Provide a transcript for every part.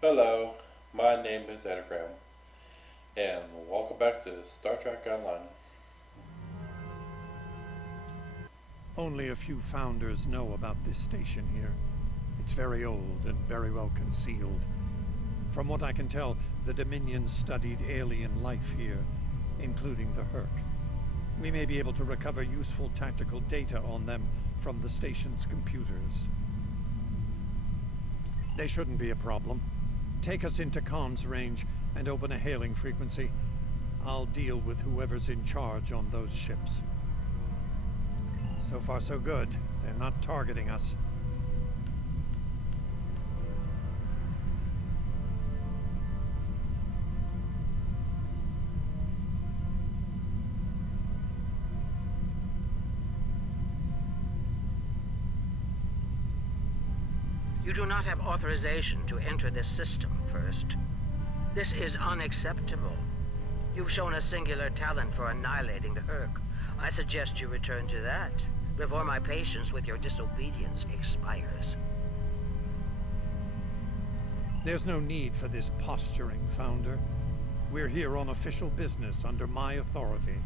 Hello, my name is Anagram, and welcome back to Star Trek Online. Only a few founders know about this station here. It's very old and very well concealed. From what I can tell, the Dominion studied alien life here, including the Herc. We may be able to recover useful tactical data on them from the station's computers. They shouldn't be a problem. Take us into comms range and open a hailing frequency. I'll deal with whoever's in charge on those ships. So far so good. They're not targeting us. You do not have authorization to enter this system first. This is unacceptable. You've shown a singular talent for annihilating the Herc. I suggest you return to that before my patience with your disobedience expires. There's no need for this posturing, Founder. We're here on official business under my authority.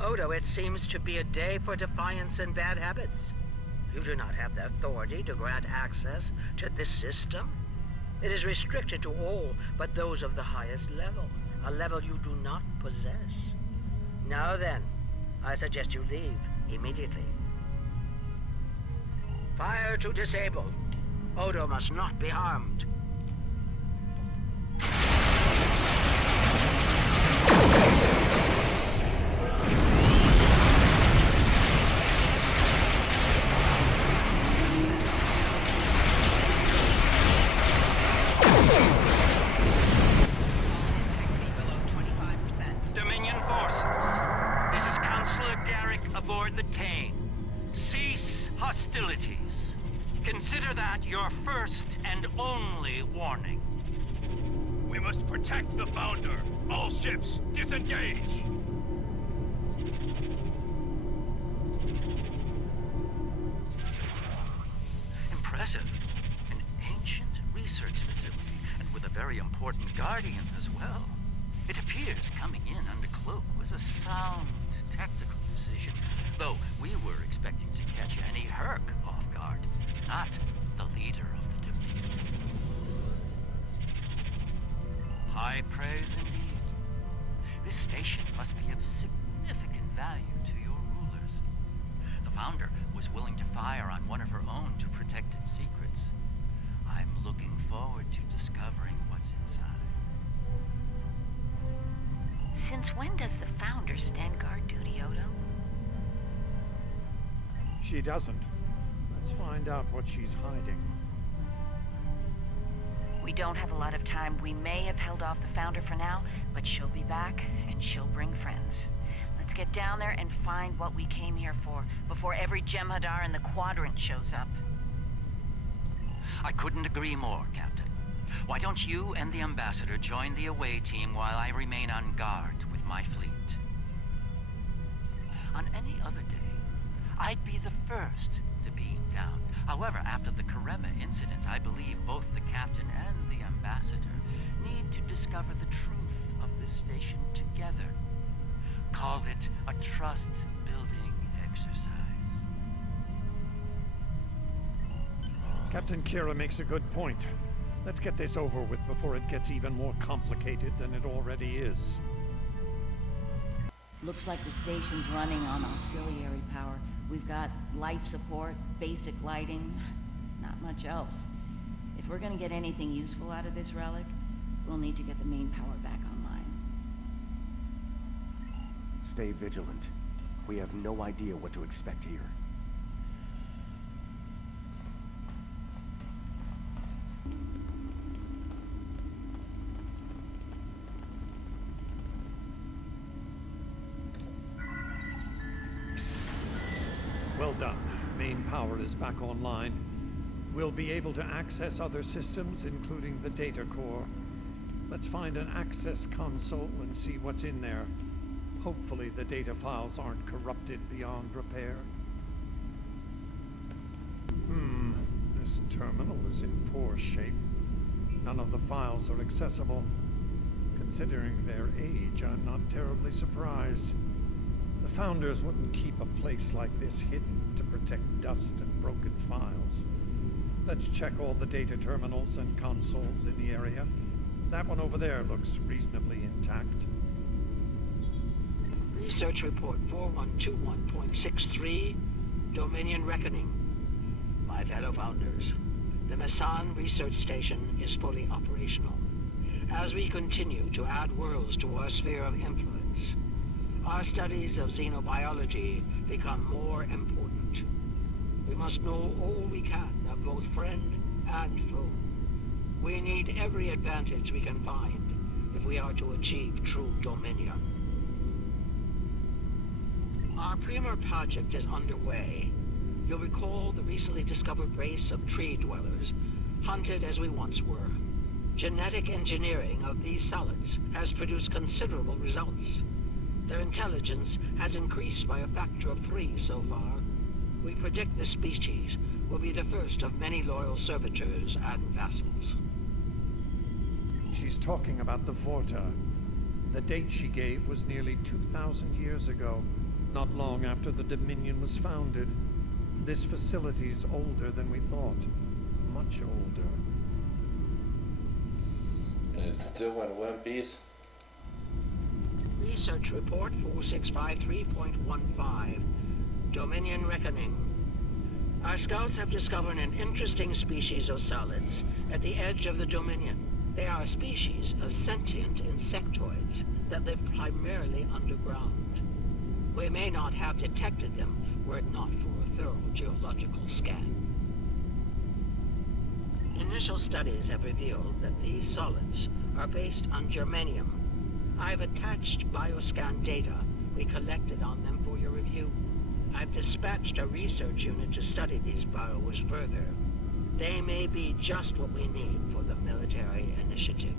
Odo, it seems to be a day for defiance and bad habits. You do not have the authority to grant access to this system. It is restricted to all but those of the highest level, a level you do not possess. Now then, I suggest you leave immediately. Fire to disable. Odo must not be harmed. Integrity below 25%. Dominion forces, this is Counselor Garrick aboard the Tane. Cease hostilities. Consider that your first and only warning. We must protect the Founder. All ships, disengage! Impressive. An ancient research facility, and with a very important guardian as well. It appears coming in under cloak was a sound tactical decision, though we were expecting to catch any Herc off guard, not the leader of the Dominion. High praise indeed. This station must be of significant value to your rulers. The Founder was willing to fire on one of her own to protect its secrets. I'm looking forward to discovering what's inside. Since when does the Founder stand guard duty, Odo? She doesn't. Let's find out what she's hiding. We don't have a lot of time. We may have held off the Founder for now, but she'll be back, and she'll bring friends. Let's get down there and find what we came here for, before every Jem'Hadar in the Quadrant shows up. I couldn't agree more, Captain. Why don't you and the Ambassador join the away team while I remain on guard with my fleet? On any other day, I'd be the first to beam down. However, after the Karema incident, I believe both the Captain and the Ambassador need to discover the truth of this station together. Call it a trust-building exercise. Captain Kira makes a good point. Let's get this over with before it gets even more complicated than it already is. Looks like the station's running on auxiliary power. We've got life support, basic lighting, not much else. If we're gonna get anything useful out of this relic, we'll need to get the main power back online. Stay vigilant. We have no idea what to expect here. Well done. Main power is back online. We'll be able to access other systems, including the data core. Let's find an access console and see what's in there. Hopefully the data files aren't corrupted beyond repair. This terminal is in poor shape. None of the files are accessible. Considering their age, I'm not terribly surprised. The Founders wouldn't keep a place like this hidden to protect dust and broken files. Let's check all the data terminals and consoles in the area. That one over there looks reasonably intact. Research report 4121.63, Dominion Reckoning. My fellow Founders, the Mesan Research Station is fully operational. As we continue to add worlds to our sphere of influence, our studies of xenobiology become more important. We must know all we can of both friend and foe. We need every advantage we can find if we are to achieve true dominion. Our Premier project is underway. You'll recall the recently discovered race of tree dwellers, hunted as we once were. Genetic engineering of these solids has produced considerable results. Their intelligence has increased by a factor of 3 so far. We predict this species will be the first of many loyal servitors and vassals. She's talking about the Vorta. The date she gave was nearly 2,000 years ago, not long after the Dominion was founded. This facility's older than we thought. Much older. And it's still in one piece. Research report 4653.15, Dominion Reckoning. Our scouts have discovered an interesting species of solids at the edge of the Dominion. They are a species of sentient insectoids that live primarily underground. We may not have detected them were it not for a thorough geological scan. Initial studies have revealed that these solids are based on germanium. I've attached bioscan data we collected on them for your review. I've dispatched a research unit to study these burrows further. They may be just what we need for the military initiative.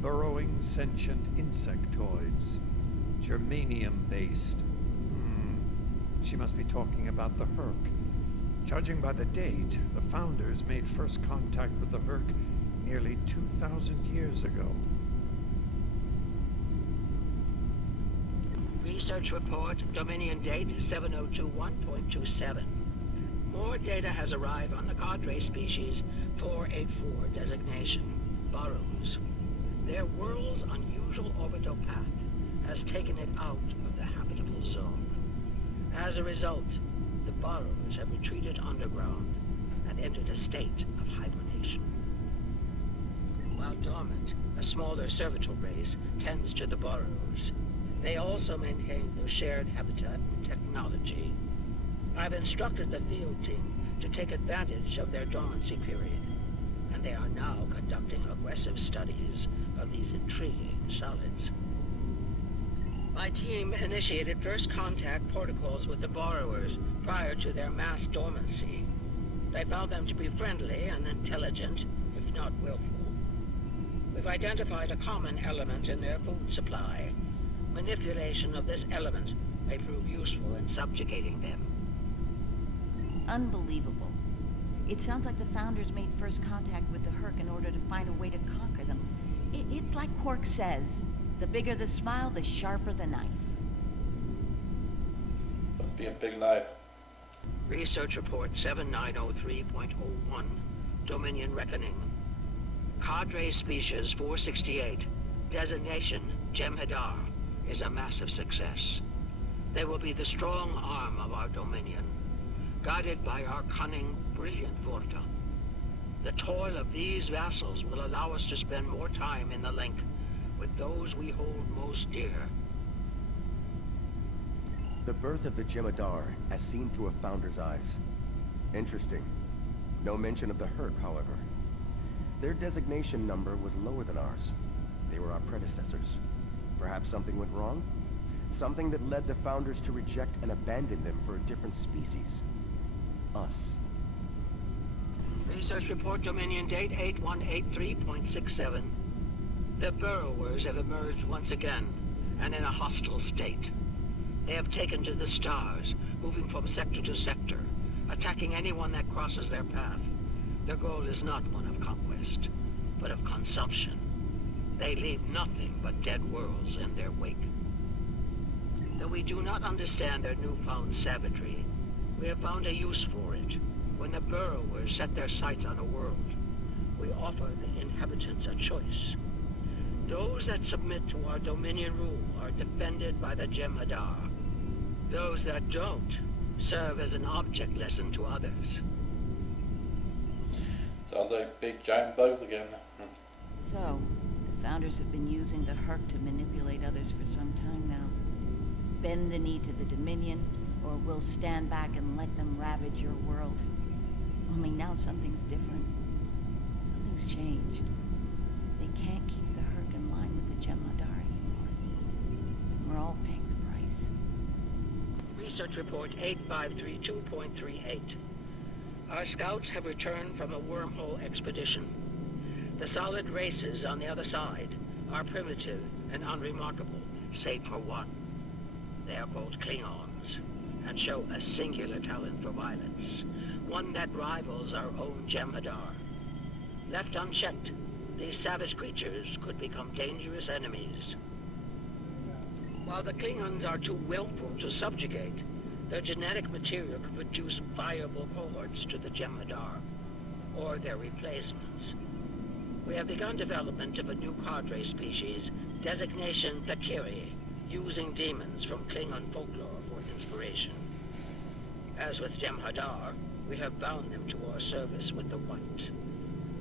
Burrowing sentient insectoids. Germanium-based. She must be talking about the Herc. Judging by the date, the Founders made first contact with the Herc nearly 2,000 years ago. Research report, Dominion date 7021.27. More data has arrived on the cadre species 484 designation, burrows. Their world's unusual orbital path has taken it out of the habitable zone. As a result, the burrows have retreated underground and entered a state of hibernation. While dormant, a smaller servitor race tends to the burrows. They also maintain their shared habitat and technology. I've instructed the field team to take advantage of their dormancy period, and they are now conducting aggressive studies of these intriguing solids. My team initiated first contact protocols with the borrowers prior to their mass dormancy. They found them to be friendly and intelligent, if not willful. We've identified a common element in their food supply. Manipulation of this element may prove useful in subjugating them. Unbelievable. It sounds like the Founders made first contact with the Herc in order to find a way to conquer them. It's like Quark says, the bigger the smile, the sharper the knife. Must be a big knife. Research report 7903.01, Dominion Reckoning. Cadre species 468, designation Jem'Hadar, is a massive success. They will be the strong arm of our Dominion, guided by our cunning, brilliant Vorta. The toil of these vassals will allow us to spend more time in the link with those we hold most dear. The birth of the Jem'Hadar, as seen through a Founder's eyes. Interesting. No mention of the Herc, however. Their designation number was lower than ours. They were our predecessors. Perhaps something went wrong? Something that led the Founders to reject and abandon them for a different species. Us. Research report, Dominion date 8183.67. The burrowers have emerged once again, and in a hostile state. They have taken to the stars, moving from sector to sector, attacking anyone that crosses their path. Their goal is not one of conquest, but of consumption. They leave nothing but dead worlds in their wake. Though we do not understand their newfound savagery, we have found a use for it. When the burrowers set their sights on a world, we offer the inhabitants a choice. Those that submit to our Dominion rule are defended by the Jem'Hadar. Those that don't serve as an object lesson to others. Sounds like big giant bugs again. So, the Founders have been using the Herc to manipulate others for some time now. Bend the knee to the Dominion, or we'll stand back and let them ravage your world. Only now something's different. Something's changed. They can't keep the Herc in line with the Jem'Hadar anymore. And we're all paying the price. Research Report 8532.38. Our scouts have returned from a wormhole expedition. The solid races on the other side are primitive and unremarkable, save for one. They are called Klingons, and show a singular talent for violence, one that rivals our own Jem'Hadar. Left unchecked, these savage creatures could become dangerous enemies. While the Klingons are too willful to subjugate, their genetic material could produce viable cohorts to the Jem'Hadar, or their replacements. We have begun development of a new cadre species, designation Fakiri, using demons from Klingon folklore for inspiration. As with Jem'Hadar, we have bound them to our service with the White.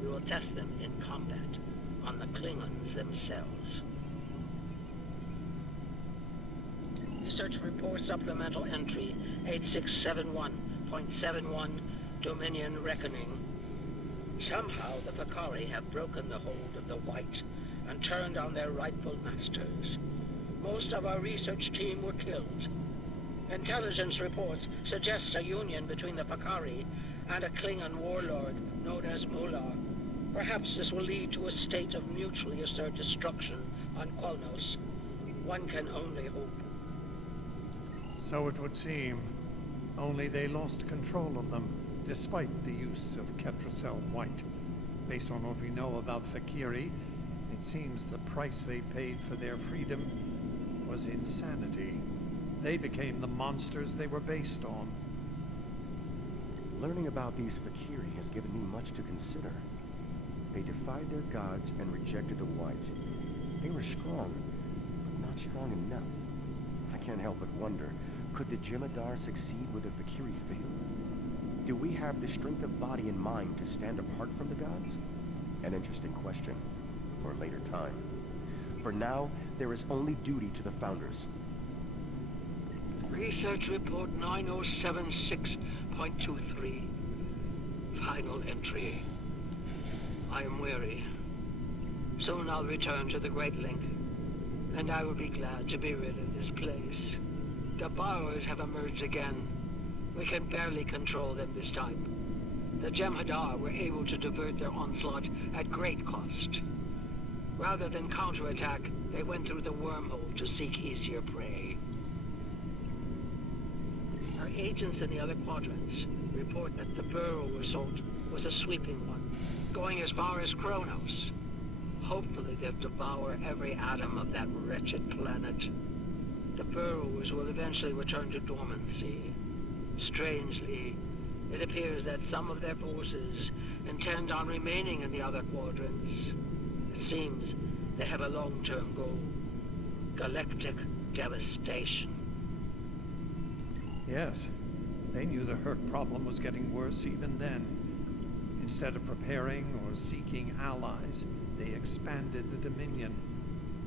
We will test them in combat on the Klingons themselves. Research Report Supplemental Entry 8671.71 Dominion Reckoning. Somehow the Fakari have broken the hold of the White and turned on their rightful masters. Most of our research team were killed. Intelligence reports suggest a union between the Fakari and a Klingon warlord known as Mullah. Perhaps this will lead to a state of mutually assured destruction on Kolnos. One can only hope. So it would seem. Only they lost control of them, despite the use of Ketracel White. Based on what we know about Fakiri, it seems the price they paid for their freedom was insanity. They became the monsters they were based on. Learning about these Fakiri has given me much to consider. They defied their gods and rejected the White. They were strong, but not strong enough. I can't help but wonder, could the Jem'Hadar succeed where the Fakiri failed? Do we have the strength of body and mind to stand apart from the gods? An interesting question for a later time. For now, there is only duty to the Founders. Research Report 9076.23. Final entry. I am weary. Soon I'll return to the Great Link, and I will be glad to be rid of this place. The borrowers have emerged again. We can barely control them this time. The Jem'Hadar were able to divert their onslaught at great cost. Rather than counterattack, they went through the wormhole to seek easier prey. Our agents in the other quadrants report that the burrow assault was a sweeping one, going as far as Kronos. Hopefully they'll devour every atom of that wretched planet. The burrowers will eventually return to dormancy. Strangely, it appears that some of their forces intend on remaining in the other quadrants. It seems they have a long-term goal. Galactic devastation. Yes, they knew the Herc problem was getting worse even then. Instead of preparing or seeking allies, they expanded the Dominion.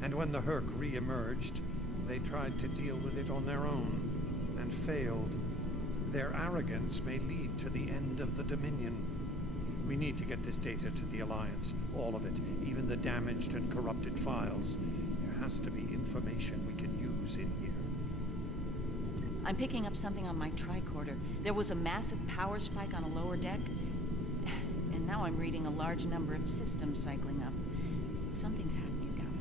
And when the Herc re-emerged, they tried to deal with it on their own, and failed. Their arrogance may lead to the end of the Dominion. We need to get this data to the Alliance, all of it, even the damaged and corrupted files. There has to be information we can use in here. I'm picking up something on my tricorder. There was a massive power spike on a lower deck, and now I'm reading a large number of systems cycling up. Something's happening down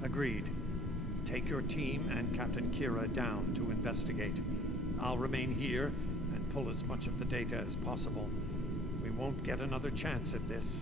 there. Agreed. Take your team and Captain Kira down to investigate. I'll remain here and pull as much of the data as possible. We won't get another chance at this.